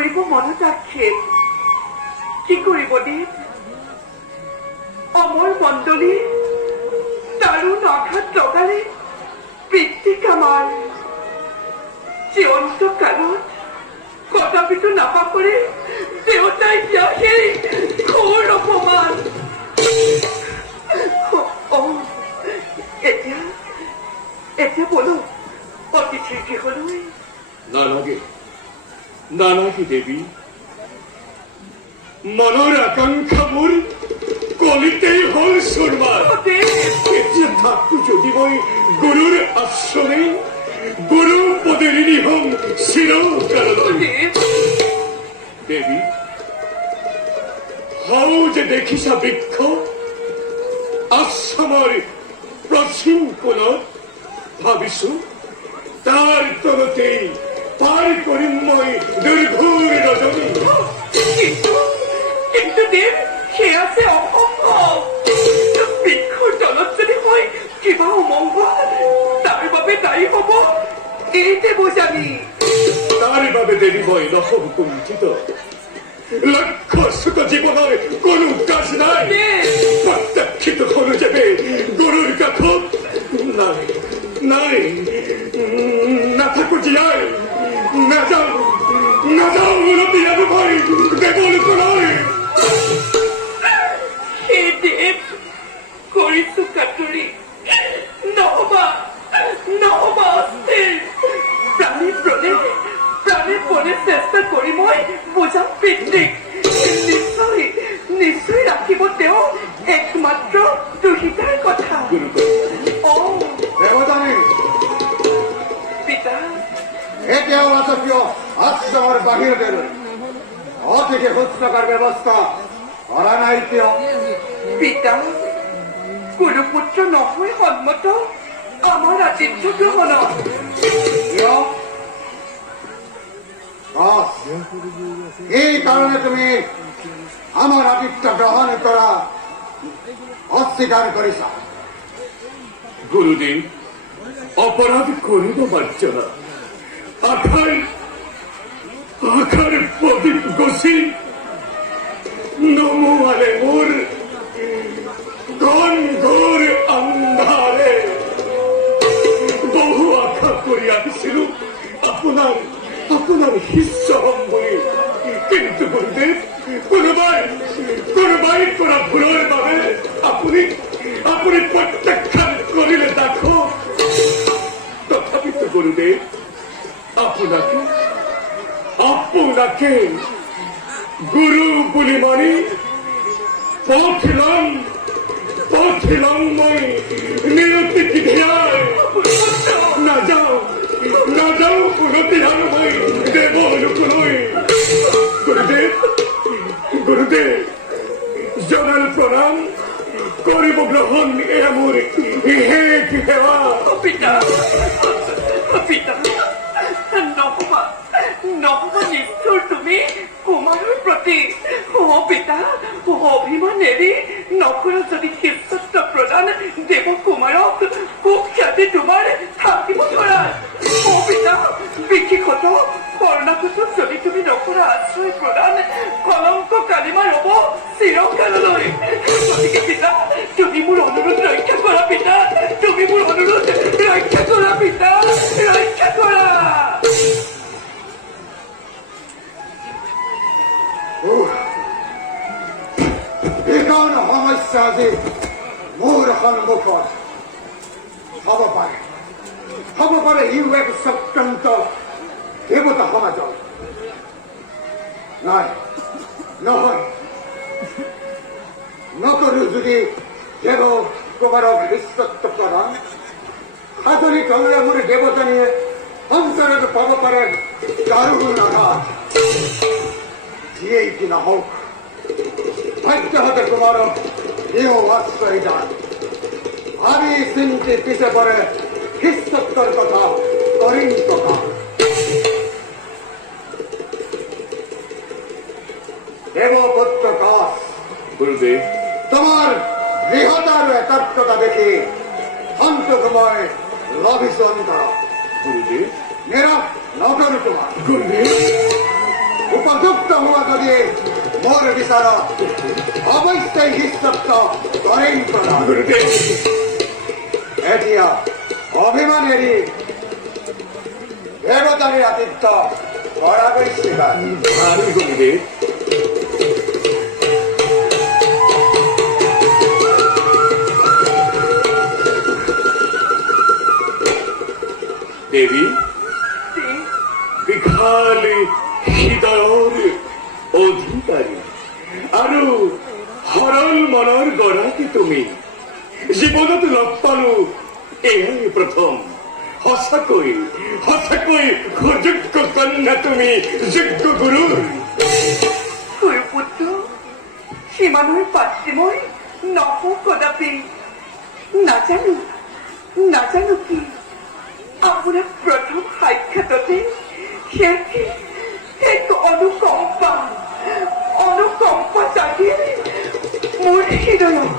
নকৰিব মনত আক্ষেপ কি কৰিব দেৱ অমৰ মণ্ডলী দাৰুণ আঘাত লগালে পিতৃক আমাৰ জীৱন্ত কালত কদাপিতো নাপাকৰে দেউতাই দিয়া সেই ঘোৰ অপমান এতিয়া এতিয়া বলো অতিথিৰ গৃহলৈ নালাগে নালাগে দেৱী মনৰ আকাংক্ষাবোৰ কলিতেই হল চুৰমাৰ এতিয়া থাকো যদি মই গুৰুৰ আশ্ৰমে গুৰু পদেৰিণী হম চিৰকাললৈ দেৱী হাও যে দেখিছা বৃক্ষ আশ্ৰমৰ প্ৰাচীন কোণত ভাবিছো তাৰ তলতেই পাৰ কৰিম মই দুৰ্ঘোৰ ৰজনী কিন্তু দেৱ সেয়া যে অসম্ভৱ বৃক্ষৰ তলত যদি মই কিবা অমংগল তাৰ বাবে দায়ী হব এই দেৱযানী তাৰ বাবে দেৱী মই নহব কুণ্ঠিত লক্ষ্য সুখ জীৱনৰ কোনো কাজ নাই প্ৰত্যক্ষিত হলো যাবে গুৰুৰ কাষত নাই নাই নাথাকো জীয়াই নাযাওঁ নাযাওঁ উলটি যাব মই দেৱলোকলৈ হে দেৱ কৰিছো কাটৰি নহবা নহবা অস্থিৰ প্ৰাণে পণে চেষ্টা কৰি মই বুজাম পিতৃক নিশ্চয় নিশ্চয় ৰাখিব তেওঁ একমাত্ৰ দুহিতাৰ কথা দেৱযানী পিতা এতিয়াও আছো কিয় আশ্ৰমৰ বাহিৰতে ৰৈ অতিকে শুশ্ৰূষাৰ ব্যৱস্থা কৰা নাই কিয় পিতা গুৰুপুত্ৰ নহয় সন্মত আমাৰ আতিথ্য গ্ৰহণত কিয় এই কাৰণে তুমি আমাৰ আতিথ্য গ্ৰহণ কৰা অস্বীকাৰ কৰিছা গুৰুদেৱ অপৰাধ কৰিব মাৰ্জনা আখাৰ প্ৰদীপ গছি নমোৱালে মোৰ ঘন ঘোৰ আন্ধাৰে বহু আশা কৰি আহিছিলো আপোনাৰ শিষ্য হম বুলি কিন্তু গুৰুদেৱ কোনোবাই কৰা ভুলৰ বাবে আপুনি প্ৰত্যাখ্যান কৰিলে দেখো তথাপিতো গুৰুদেৱ আপোনাকে গুৰু বুলি মানি পথিলং মই নিৰতি ধিয়াই নাযাওঁ উলটি আৰু মই দেৱলোকলৈ গুৰুদেৱ জনাল প্ৰণাম কৰিব গ্ৰহণ এয়া মোৰ শেষ সেৱা পিতা পিতা নহবা নিষ্ঠুৰ তুমি কুমাৰৰ প্ৰতি পিতা অভিমান এৰি নকৰা যদি শিষ্যত্ব প্ৰদান দেৱ কুমাৰক কুখ্যাতি তোমাৰ থাকিব ধৰা পিতা বিশেষত কৰ্ণাকত যদি তুমি নকৰা আশ্ৰয় প্ৰদান কলংক কালিমা ৰব চিৰকাললৈ গতিকে পিতা তুমি মোৰ অনুৰোধ ৰক্ষা কৰা পিতা তুমি মোৰ অনুৰোধ ৰক্ষা কৰা পিতা ৰক্ষা কৰা এইখন সমস্যা আজি মোৰ সন্মুখত হ'ব পাৰে ইউ এক স্বতন্ত্ৰ দেৱতা সমাজৰ নাই নহয় নকৰো যদি দেৱ কুমাৰক বিশ্বত্ব প্ৰদান সাধনী তলে মোৰ দেৱযানীয়ে অন্তৰত পাব পাৰে দাৰুণ আঘাত যিয়েই কি নহওক ভাগ্যহতে কুমাৰক এও আশ্ৰয় দান ভাবি চিন্তি পিছে পৰে শিষ্যত্বৰ কথা কৰিম কথা দেৱপুত্ৰ কাশ গুৰুদেৱ তোমাৰ দৃঢ়তা আৰু একাত্মতা দেখি সন্তোষ মই লভিছো অন্তৰ গুৰুদেৱ নিৰাশ নকৰো তোমাৰ গুৰুদেৱ উপযুক্ত হোৱা যদি মোৰ বিচাৰত অৱশ্যেই শিষ্যত্ব কৰিম প্ৰদান। গুৰুদেৱ এতিয়া অভিমান এৰি দেৱতাৰী আতিথ্য কৰাকৈ স্বীকাৰ। ভাল গুৰুদেৱ। দেৱী বিশাল হৃদয়ৰ অধিকাৰী আৰু সৰল মনৰ গৰাকী তুমি জীৱনত লগ পালো এয়াই প্ৰথম। সঁচাকৈ সঁচাকৈ সুযোগ্য কন্যা তুমি, যোগ্য গুৰু। গুৰুপুত্ৰ সিমানৰ পাত্ৰী মই নহওঁ কদাপি। নাজানো নাজানো কি আপোনাক প্ৰথম সাক্ষাততে এক অনুকম্পা জাগিল মোৰ হৃদয়ত।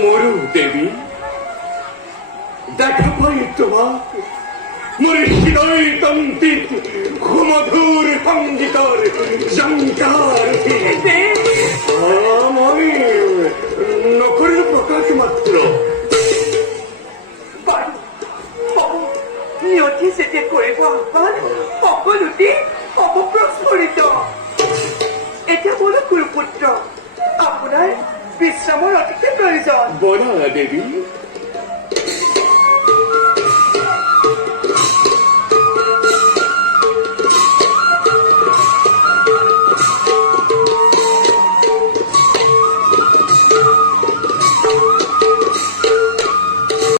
মোৰো দেৱী দেখা পাই তোমাক মোৰ হৃদয় তন্ত্ৰীত সুমধুৰ সংগীতৰ জংকাৰ উঠিল। মই নকৰিলো প্ৰকাশ মাত্ৰ। বাৰু হ'ব, নিয়তি যেতিয়া কৰিব আহ্বান সকলোতে হ'ব প্ৰস্ফুৰিত। এতিয়া বোলো গুৰুপুত্ৰ আপোনাৰ বিশ্ৰামৰ অতিকে প্ৰয়োজন। বলা দেৱী।